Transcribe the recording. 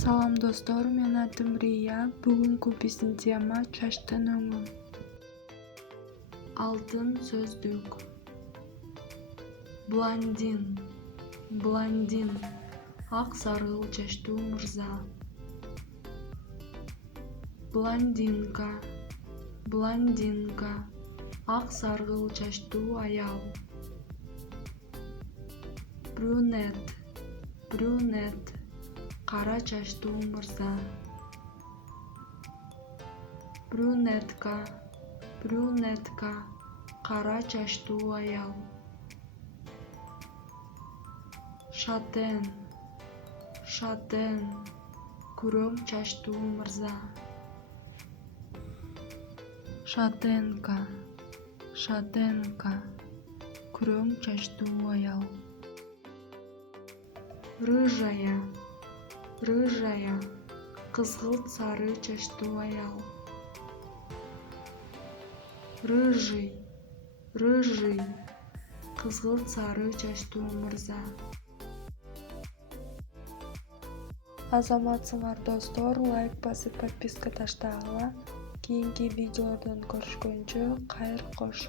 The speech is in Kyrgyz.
Салам достор, мен атым Рия. Бүгүнкү биздин тема чачтын өңү. Алтын сөздүк. Блондин. Блондин. Ак саргыл чачтуу мырза. Блондинка. Блондинка. Ак саргыл чачтуу аял. Брюнет. Брюнет. Кара чачтуу мырза. Брюнетка. Брюнетка. Кара чачтуу аял. Шатен. Шатен. Күрөң чачтуу мырза. Шатенка. Шатенка. Күрөң чачтуу аял. Рыжая. Рыжая. Кызгылт сары чачтуу аял. Рыжий. Рыжий. Кызгылт сары чачтуу мырза. Азаматсыңар достор, лайк басып подписка таштагыла. Кийинки видеолордон көрүшкөнчө кайыр кош.